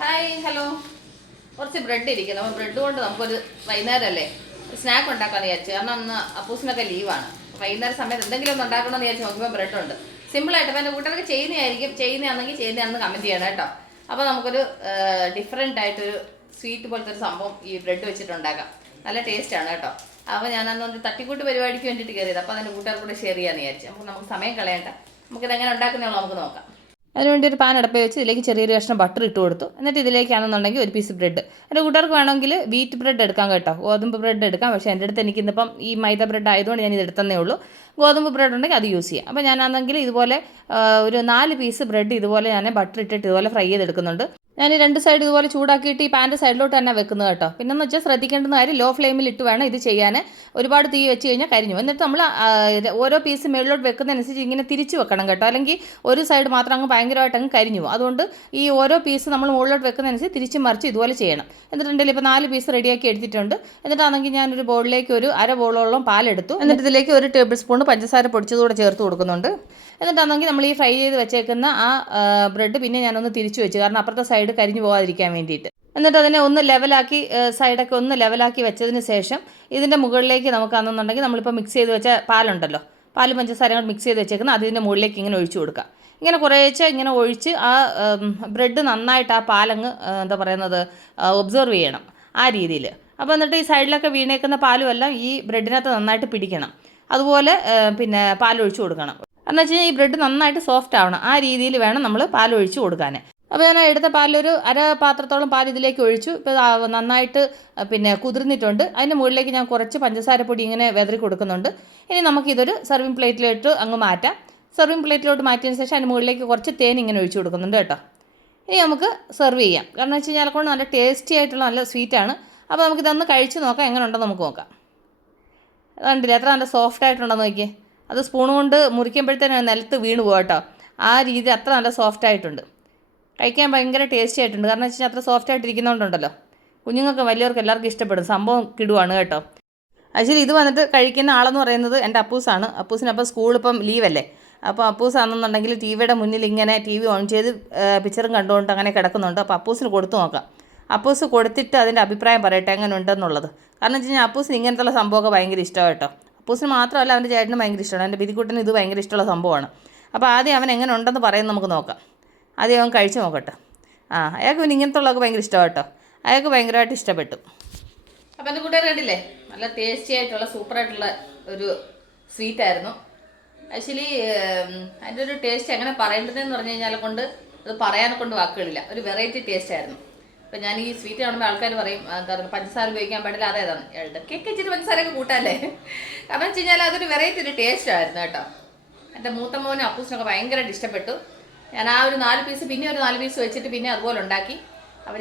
Hi hello. കുറച്ച് bread ഇരിക്കും. നമ്മൾ ബ്രെഡ് കൊണ്ട് നമുക്കൊരു വൈകുന്നേരമല്ലേ സ്നാക്ക് ഉണ്ടാക്കാമെന്ന് വിചാരിച്ചു. കാരണം അന്ന് അപ്പൂസിനൊക്കെ ലീവാണ്. വൈകുന്നേരം സമയത്ത് എന്തെങ്കിലും ഒന്ന് ഉണ്ടാക്കണമെന്ന് വിചാരിച്ച് നോക്കുമ്പോൾ ബ്രെഡുണ്ട്. സിമ്പിളായിട്ട്. അപ്പോൾ എൻ്റെ കൂട്ടുകാർക്ക് ചെയ്യുന്നതാണെങ്കിൽ കമൻറ്റ് ചെയ്യണം കേട്ടോ. അപ്പോൾ നമുക്കൊരു ഡിഫറെൻ്റ് ആയിട്ടൊരു സ്വീറ്റ് പോലത്തെ ഒരു സംഭവം ഈ ബ്രെഡ് വെച്ചിട്ടുണ്ടാക്കാം. നല്ല ടേസ്റ്റാണ് കേട്ടോ. അപ്പോൾ ഞാനന്നൊരു തട്ടിക്കൂട്ട് പരിപാടിക്ക് വേണ്ടിയിട്ട് കയറിയത്. അപ്പോൾ അതിൻ്റെ കൂട്ടുകാർ കൂടെ ഷെയർ ചെയ്യാമെന്ന് വിചാരിച്ചു. നമുക്ക് സമയം കളയണ്ട. നമുക്കിതെങ്ങനെ ഉണ്ടാക്കുന്നതുള്ളൂ നമുക്ക് നോക്കാം. അതിനുവേണ്ടി ഒരു പാൻ അടുപ്പ് വെച്ച് ഇതിലേക്ക് ചെറിയൊരു കഷ്ണം ബട്ടർ ഇട്ട് കൊടുത്തു. എന്നിട്ട് ഇതിലേക്കാണെന്നുണ്ടെങ്കിൽ ഒരു പീസ് ബ്രെഡ്. എൻ്റെ കൂട്ടുകാർക്ക് വേണമെങ്കിൽ വീറ്റ് ബ്രെഡ് എടുക്കാം കേട്ടോ, ഗോതമ്പ് ബ്രെഡ് എടുക്കാം. പക്ഷേ എൻ്റെ അടുത്ത് എനിക്കിന്നിപ്പം ഈ മൈദ ബ്രെഡ് ആയതുകൊണ്ട് ഞാൻ ഇത് എടുത്തതേ ഉള്ളൂ. ഗോതമ്പ് ബ്രെഡ് ഉണ്ടെങ്കിൽ അത് യൂസ് ചെയ്യാം. അപ്പോൾ ഞാനാണെങ്കിൽ ഇതുപോലെ ഒരു 4 പീസ് ബ്രെഡ് ഇതുപോലെ ഞാൻ ബട്ടർ ഇട്ടിട്ട് ഇതുപോലെ ഫ്രൈ ചെയ്തെടുക്കുന്നുണ്ട്. ഞാൻ ഈ 2 സൈഡ് ഇതുപോലെ ചൂടാക്കിയിട്ട് ഈ പാൻ്റെ സൈഡിലോട്ട് തന്നെ വെക്കുന്നത് കേട്ടോ. പിന്നെന്ന് വെച്ചാൽ ശ്രദ്ധിക്കേണ്ടുന്ന കാര്യം ലോ ഫ്ലെയിമിൽ ഇട്ട് വേണം ഇത് ചെയ്യാൻ. ഒരുപാട് തീ വെച്ച് കഴിഞ്ഞാൽ കരിഞ്ഞു. എന്നിട്ട് നമ്മൾ ഓരോ പീസ് മേളിലോട്ട് വെക്കുന്നതനുസരിച്ച് ഇങ്ങനെ തിരിച്ച് വെക്കണം കേട്ടോ. അല്ലെങ്കിൽ ഒരു സൈഡ് മാത്രം അങ്ങ് ഭയങ്കരമായിട്ട് അങ്ങ് കരിഞ്ഞു പോകും. അതുകൊണ്ട് ഈ ഓരോ പീസ് നമ്മൾ മുകളിലോട്ട് വെക്കുന്നതനുസരിച്ച് തിരിച്ച് മറിച്ച് ഇതുപോലെ ചെയ്യണം. എന്നിട്ടുണ്ടെങ്കിൽ ഇപ്പോൾ 4 പീസ് റെഡിയാക്കി എടുത്തിട്ടുണ്ട്. എന്നിട്ടാണെങ്കിൽ ഞാനൊരു ബോളിലേക്ക് ഒരു അര ബോളോളം പാലെടുത്തു. എന്നിട്ട് ഇതിലേക്ക് 1 ടേബിൾ സ്പൂൺ പഞ്ചസാര പൊടിച്ചതുകൂടെ ചേർത്ത് കൊടുക്കുന്നുണ്ട്. എന്നിട്ടാണെങ്കിൽ നമ്മൾ ഈ ഫ്രൈ ചെയ്ത് വെച്ചേക്കുന്ന ആ ബ്രെഡ് പിന്നെ ഞാനൊന്ന് തിരിച്ചു വെച്ചു, കാരണം അപ്പുറത്തെ സൈഡ് കരിഞ്ഞു പോകാതിരിക്കാൻ വേണ്ടിയിട്ട്. എന്നിട്ട് അതിനെ ഒന്ന് ലെവലാക്കി സൈഡൊക്കെ ഒന്ന് ലെവലാക്കി വെച്ചതിന് ശേഷം ഇതിൻ്റെ മുകളിലേക്ക് നമുക്കാണെന്നുണ്ടെങ്കിൽ നമ്മളിപ്പോൾ മിക്സ് ചെയ്ത് വെച്ച പാലുണ്ടല്ലോ, പാലും പഞ്ചസാരയും കൂടെ മിക്സ് ചെയ്ത് വെച്ചേക്കുന്ന അതിൻ്റെ മുകളിലേക്ക് ഇങ്ങനെ ഒഴിച്ചു കൊടുക്കുക. ഇങ്ങനെ കുറേശ്ശെ ഇങ്ങനെ ഒഴിച്ച് ആ ബ്രെഡ് നന്നായിട്ട് ആ പാലങ്ങ് എന്താ പറയുന്നത് ഒബ്സർവ് ചെയ്യണം ആ രീതിയിൽ. അപ്പോൾ എന്നിട്ട് ഈ സൈഡിലൊക്കെ വീണേക്കുന്ന പാലും എല്ലാം ഈ ബ്രെഡിനകത്ത് നന്നായിട്ട് പിടിക്കണം. അതുപോലെ പിന്നെ പാലൊഴിച്ച് കൊടുക്കണം. എന്ന് വെച്ച് കഴിഞ്ഞാൽ ഈ ബ്രെഡ് നന്നായിട്ട് സോഫ്റ്റ് ആവണം. ആ രീതിയിൽ വേണം നമ്മൾ പാലൊഴിച്ച് കൊടുക്കാൻ. അപ്പോൾ ഞാൻ എടുത്ത പാലൊരു അര പാത്രത്തോളം പാൽ ഇതിലേക്ക് ഒഴിച്ചു. ഇപ്പോൾ നന്നായിട്ട് പിന്നെ കുതിർന്നിട്ടുണ്ട്. അതിൻ്റെ മുകളിലേക്ക് ഞാൻ കുറച്ച് പഞ്ചസാരപ്പൊടി ഇങ്ങനെ വെതറി കൊടുക്കുന്നുണ്ട്. ഇനി നമുക്കിതൊരു സർവിങ് പ്ലേറ്റിലോട്ട് അങ്ങ് മാറ്റാം. സർവിങ് പ്ലേറ്റിലോട്ട് മാറ്റിയതിന് ശേഷം അതിന് മുകളിലേക്ക് കുറച്ച് തേൻ ഇങ്ങനെ ഒഴിച്ചു കൊടുക്കുന്നുണ്ട് കേട്ടോ. ഇനി നമുക്ക് സെർവ് ചെയ്യാം. കാരണം വെച്ച് കഴിഞ്ഞാൽ കൊണ്ട് നല്ല ടേസ്റ്റി ആയിട്ടുള്ള നല്ല സ്വീറ്റാണ്. അപ്പോൾ നമുക്കിതൊന്ന് കഴിച്ച് നോക്കാം, എങ്ങനെ ഉണ്ടെന്ന് നമുക്ക് നോക്കാം. കണ്ടില്ലേ എത്ര നല്ല സോഫ്റ്റ് ആയിട്ടുണ്ടെന്ന് നോക്കിയേ. അത് സ്പൂൺ കൊണ്ട് മുറിക്കുമ്പോഴത്തേനും നിലത്ത് വീണ് പോകും കേട്ടോ. ആ രീതി അത്ര നല്ല സോഫ്റ്റ് ആയിട്ടുണ്ട്. കഴിക്കാൻ ഭയങ്കര ടേസ്റ്റി ആയിട്ടുണ്ട്. കാരണം വെച്ച് കഴിഞ്ഞാൽ അത്ര സോഫ്റ്റ് ആയിട്ടിരിക്കുന്നതുകൊണ്ടല്ലോ കുഞ്ഞുങ്ങൾക്ക് വലിയവർക്ക് എല്ലാവർക്കും ഇഷ്ടപ്പെടും. സംഭവം കിടുവാണ് കേട്ടോ. ആക്ച്വലി ഇത് വന്നിട്ട് കഴിക്കുന്ന ആളെന്ന് പറയുന്നത് എൻ്റെ അപ്പൂസാണ്. അപ്പൂസിനപ്പോൾ സ്കൂളിപ്പം ലീവല്ലേ. അപ്പോൾ അപ്പൂസാണെന്നുണ്ടെങ്കിൽ ടി വിയുടെ മുന്നിൽ ഇങ്ങനെ ടി വി ഓൺ ചെയ്ത് പിക്ചറും കണ്ടുകൊണ്ട് അങ്ങനെ കിടക്കുന്നുണ്ട്. അപ്പോൾ അപ്പൂസിന് കൊടുത്തു നോക്കാം. അപ്പൂസ് കൊടുത്തിട്ട് അതിൻ്റെ അഭിപ്രായം പറയട്ടെ എങ്ങനെ ഉണ്ടെന്നുള്ളത്. കാരണം വെച്ച് കഴിഞ്ഞാൽ അപ്പൂസിന് ഇങ്ങനത്തുള്ള സംഭവമൊക്കെ ഭയങ്കര ഇഷ്ടമാണ് കേട്ടോ. അപ്പൂസിന് മാത്രമല്ല അവൻ്റെ ചേട്ടനും ഭയങ്കര ഇഷ്ടമാണ്. എൻ്റെ ബിതിക്കുട്ടന് ഇത് ഭയങ്കര ഇഷ്ടമുള്ള സംഭവമാണ്. അപ്പോൾ ആദ്യം അവൻ എങ്ങനെ ഉണ്ടെന്ന് പറയുന്നത് നമുക്ക് നോക്കാം. ആദ്യം അവൻ കഴിച്ച് നോക്കട്ടെ. അയാൾക്ക് പിന്നെ ഇങ്ങനത്തെ ഉള്ളതൊക്കെ ഭയങ്കര ഇഷ്ടമാണ് കേട്ടോ. അയാൾക്ക് ഭയങ്കരമായിട്ട് ഇഷ്ടപ്പെട്ടു. അപ്പോൾ എൻ്റെ കൂട്ടുകാർ കണ്ടില്ലേ, നല്ല ടേസ്റ്റി ആയിട്ടുള്ള സൂപ്പറായിട്ടുള്ള ഒരു സ്വീറ്റായിരുന്നു. ആക്ച്വലി അതിൻ്റെ ഒരു ടേസ്റ്റ് എങ്ങനെ പറയേണ്ടതെന്ന് പറഞ്ഞു കഴിഞ്ഞാൽ കൊണ്ട് അത് പറയാനെ കൊണ്ട് വാക്കുകളില്ല. ഒരു വെറൈറ്റി ടേസ്റ്റ് ആയിരുന്നു. അപ്പോൾ ഞാൻ ഈ സ്വീറ്റ് കാണുമ്പോൾ ആൾക്കാർ പറയും എന്താ പറയുക പഞ്ചസാര ഉപയോഗിക്കാൻ പാടില്ല, അതേതാണ് ഇടയ്ക്കൊക്കെ ഇച്ചിരി പഞ്ചസാരയൊക്കെ കൂട്ടാല്ലേ. കാരണം വെച്ച് കഴിഞ്ഞാൽ അതൊരു വെറൈറ്റി ഒരു ടേസ്റ്റ് ആയിരുന്നു കേട്ടോ. എൻ്റെ മൂത്ത മോനും അപ്പൂസിനൊക്കെ ഭയങ്കരമായിട്ട് ഇഷ്ടപ്പെട്ടു. ഞാൻ ആ ഒരു 4 പീസ് പിന്നെ ഒരു 4 പീസ് വെച്ചിട്ട് പിന്നെ അതുപോലെ ഉണ്ടാക്കി. അപ്പോൾ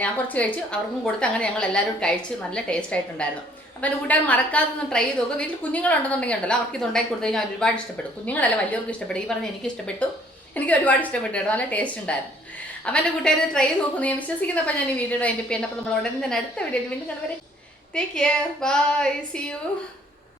ഞാൻ കുറച്ച് കഴിച്ചു, അവർക്കും കൊടുത്ത്, അങ്ങനെ ഞങ്ങൾ എല്ലാവരും കഴിച്ച് നല്ല ടേസ്റ്റ് ആയിട്ടുണ്ടായിരുന്നു. അപ്പോൾ എൻ്റെ കൂട്ടുകാർ മറക്കാതെ ഒന്ന് ട്രൈ ചെയ്ത് നോക്കുക. വീട്ടിൽ കുഞ്ഞുങ്ങളുണ്ടെന്നുണ്ടെങ്കിൽ ഉണ്ടല്ലോ അവർക്ക് ഇത് ഉണ്ടാക്കി കൊടുത്തു കഴിഞ്ഞാൽ ഒരുപാട് ഇഷ്ടപ്പെടും. കുഞ്ഞുങ്ങളല്ല വലിയവർക്ക് ഇഷ്ടപ്പെടും. ഈ പറഞ്ഞ എനിക്ക് ഇഷ്ടപ്പെട്ടു, എനിക്ക് ഒരുപാട് ഇഷ്ടപ്പെട്ടു കേട്ടോ. നല്ല ടേസ്റ്റ് ഉണ്ടായിരുന്നു. അപ്പോൾ എൻ്റെ കൂട്ടുകാർ ട്രൈ ചെയ്ത് നോക്കുന്നു ഞാൻ വിശ്വസിക്കുന്നപ്പോൾ ഞാൻ ഈ വീഡിയോ അതിൻ്റെ പിന്നെ അപ്പോൾ നമ്മൾ ഉടനെ തന്നെ അടുത്ത വീഡിയോയിൽ വീണ്ടും കാണുവരെ. Take care, bye, see U.